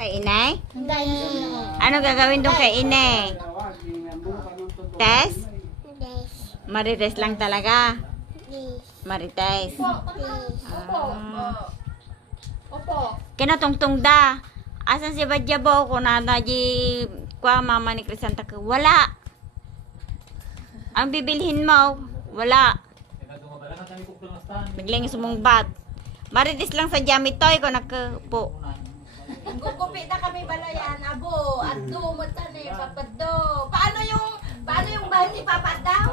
Kay Inay? Ano gagawin doon kay Inay? Test? Marites lang talaga. Marites. Kinatungtong da. Asan si Badjabo ko na naji kwa mama ni Crisanta ko? Wala. Ang bibilhin mo? Wala. Biglang sumungbat. Marites lang sa jamitoy ko nagpo. Gugupi na kami balayan, abo, at dumatan eh, papado. Paano yung bahay ni Papa daw?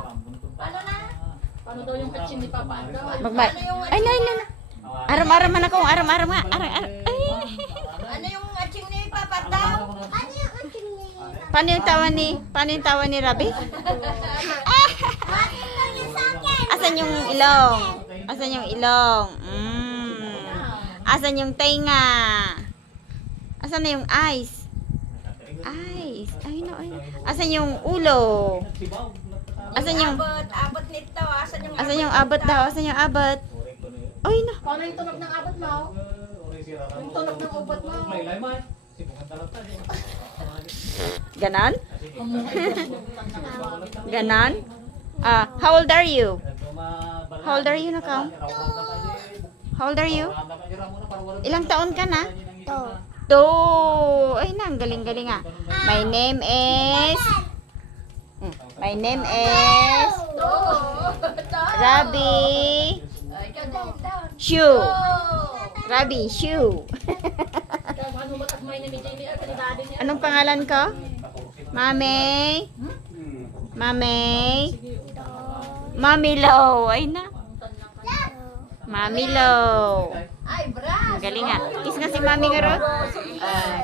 Paano na? Paano daw yung kitchen ni Papa daw? Magma- Ay, na. Aram-aram man ako. Aram-aram nga. Ay. Ano yung atching ni Papa daw? Ano yung atching ni? Paano yung tawa ni Rabi? Asan yung ilong? Asan yung ilong? Asan yung tenga? Asan na yung eyes? Eyes. Ay no. Asan yung ulo? Asan yung Abot nito, Asan yung abot daw? Asan yung abot? Ay no. Paano yung tunog ng abot mo? Yung tunog ng ubot mo? Ganon? Ganon? How old are you? How old are you na ka? How old are you? Ilang taon ka na? 2. Ay na, ang galing-galing ah. My name is Rabi Shoe. Rabi Shoe. Anong pangalan ko? Mami? Mami Lo. Ay na. Mami Lo. Ay, bra! Ang galing nga. Kiss nga si Mami nga Rod.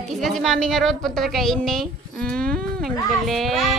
Kiss nga si Mami nga Rod. Punta kay Ine. Ang galing.